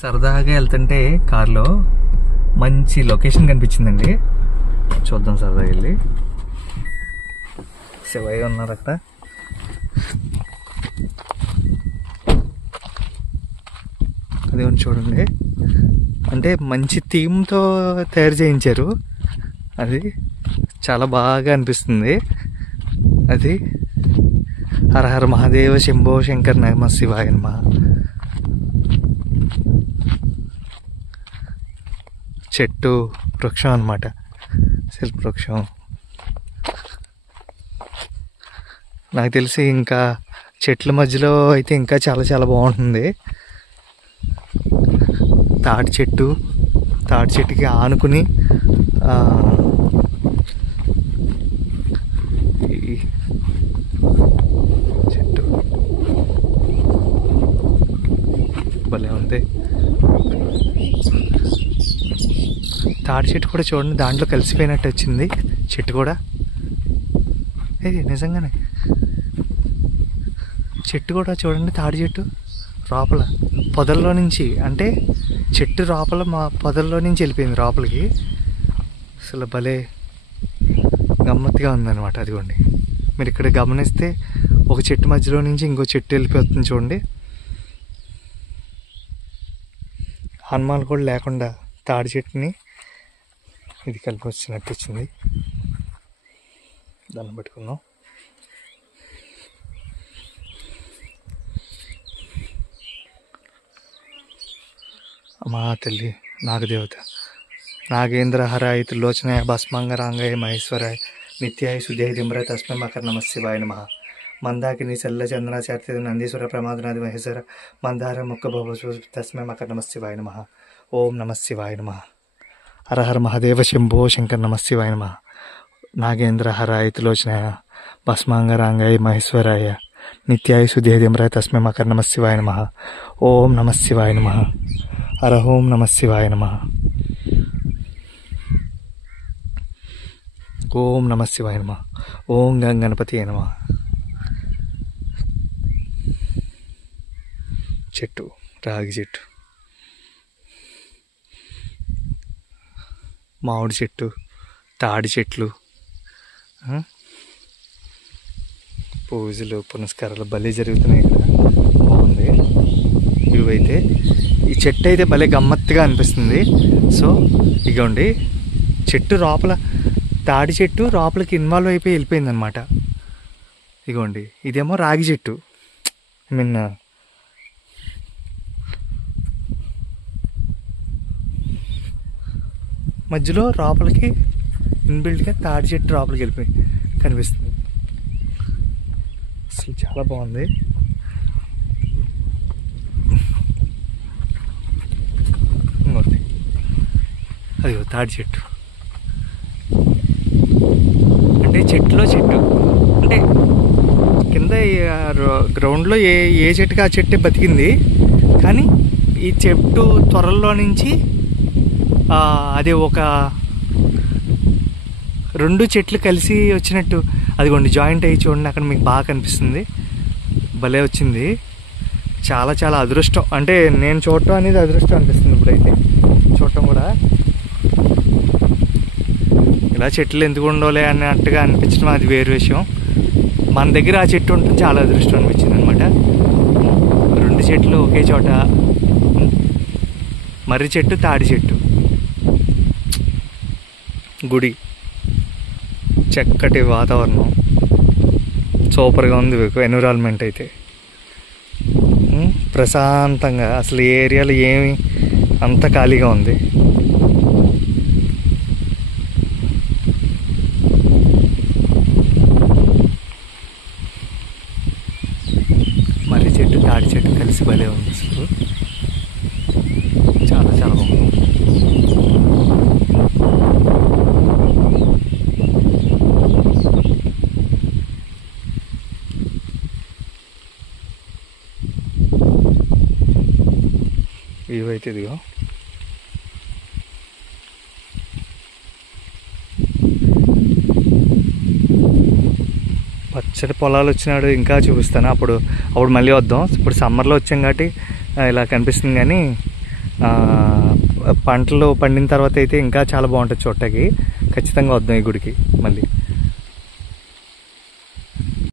సరదాగా వెళ్తుంటే కార్లో మంచి లొకేషన్ కనిపించిందండి. చూద్దాం సరదాగా వెళ్ళి. శివయ్య ఉన్నారు అక్కడ. అదేమని చూడండి, అంటే మంచి థీమ్తో తయారు చేయించారు. అది చాలా బాగా అనిపిస్తుంది. అది హర హర మహాదేవ శంభో శంకర్ నమ శివాయ నమః. చెట్టు వృక్షం అన్నమాట, సెల్ఫ్ వృక్షం. నాకు తెలిసి ఇంకా చెట్ల మధ్యలో అయితే ఇంకా చాలా చాలా బాగుంటుంది. తాటి చెట్టుకి ఆనుకుని చెట్టు భలే ఉంది. తాటి చెట్టు కూడా చూడండి, దాంట్లో కలిసిపోయినట్టు వచ్చింది చెట్టు కూడా. ఇది నిజంగానే చెట్టు కూడా చూడండి, తాడి చెట్టు లోపల పొదల్లో నుంచి, అంటే చెట్టు లోపల మా పొదల్లో నుంచి వెళ్ళిపోయింది లోపలికి. అసలు భలే గమ్మత్తుగా ఉందన్నమాట. అదిగోండి, మీరు ఇక్కడ గమనిస్తే ఒక చెట్టు మధ్యలో నుంచి ఇంకో చెట్టు వెళ్ళిపోతుంది చూడండి. హనుమాన్ కూడా లేకుండా తాడి చెట్టుని ఇది కలిపి వచ్చినట్టు వచ్చింది. దాన్ని పెట్టుకున్నాం. మా తల్లి నాగదేవత నాగేంద్ర హరాయ త్రిలోచనాయ భస్మాంగరాంగాయ మహేశ్వరాయ నిత్యాయ సుజయ దిమ్రాయ తస్మై మకర నమ శివాయ నమః. మందాకిని సెల్ల చంద్రాచార్య నందీశ్వర ప్రమాదనాథి మహేశ్వర మందార ముక్క భవ తస్మై మకర నమ శివాయ నమః. ఓం నమ శివాయ నమః. హర హర మహాదేవ శంభో శంకర్ నమ శివాయ నమః. నాగేంద్ర హరాయ త్రిలోచనాయ భస్మాంగరాంగాయ మహేశ్వరాయ నిత్యాయ సుజయ దిమ్రాయ తస్మై మకర నమ శివాయ నమః. ఓం నమ శివాయ నమః. హర ఓం నమ శివాయ నమః. ఓం నమ శివాయ నమః. ఓం గణపతి నమః. చెట్టు, రాగి చెట్టు, మామిడి చెట్టు, తాడి చెట్లు, పూజలు పునస్కారాలు భలే జరుగుతున్నాయి ఇక్కడ. బాగుంది వ్యూ అయితే. ఈ చెట్టు అయితే భలే గమ్మత్తుగా అనిపిస్తుంది. సో ఇగోండి, చెట్టు లోపల తాడి చెట్టు లోపలికి ఇన్వాల్వ్ అయిపోయి వెళ్ళిపోయింది అనమాట. ఇగోండి, ఇదేమో రాగి చెట్టు. ఐ మీన్ మధ్యలో లోపలికి ఇన్బిల్డ్గా తాడి చెట్టు లోపలికి వెళ్ళిపోయి కనిపిస్తుంది. అసలు చాలా బాగుంది. అదిగో తాడి చెట్టు, అంటే చెట్టులో చెట్టు, అంటే కింద గ్రౌండ్లో ఏ చెట్టుకి ఆ చెట్టే బతికింది. కానీ ఈ చెట్టు త్వరల్లో నుంచి అదే ఒక రెండు చెట్లు కలిసి వచ్చినట్టు, అదిగోండి జాయింట్ అయ్యి చూడండి, అక్కడ మీకు బాగా కనిపిస్తుంది. భలే వచ్చింది. చాలా చాలా అదృష్టం, అంటే నేను చూడటం అనేది అదృష్టం అనిపిస్తుంది ఇప్పుడైతే. చూడటం కూడా ఇలా చెట్లు ఎందుకు ఉండవులే అన్నట్టుగా అనిపించడం అది వేరు విషయం. మన దగ్గర ఆ చెట్టు ఉంటుంది, చాలా అదృష్టం అనిపించింది అనమాట. రెండు చెట్లు ఒకే చోట, మర్రి చెట్టు, తాడి చెట్టు, గుడి, చక్కటి వాతావరణం, సూపర్గా ఉంది ఎన్విరాన్మెంట్ అయితే. ప్రశాంతంగా, అసలు ఈ ఏరియాలో ఏమి అంత ఖాళీగా ఉంది. మర్రి చెట్టు, తాడి చెట్టు కలిసి భలే ఉంది. అసలు చాలా చాలా బాగుంది. ఇవైతే ఇదిగో పచ్చడి పొలాలు వచ్చినాడు, ఇంకా చూపిస్తాను. అప్పుడు మళ్ళీ వద్దాం. ఇప్పుడు సమ్మర్లో వచ్చాం కాబట్టి ఇలా కనిపిస్తుంది, కానీ పంటలు పండిన తర్వాత అయితే ఇంకా చాలా బాగుంటుంది చూడటానికి. ఖచ్చితంగా వద్దాం ఈ గుడికి మళ్ళీ.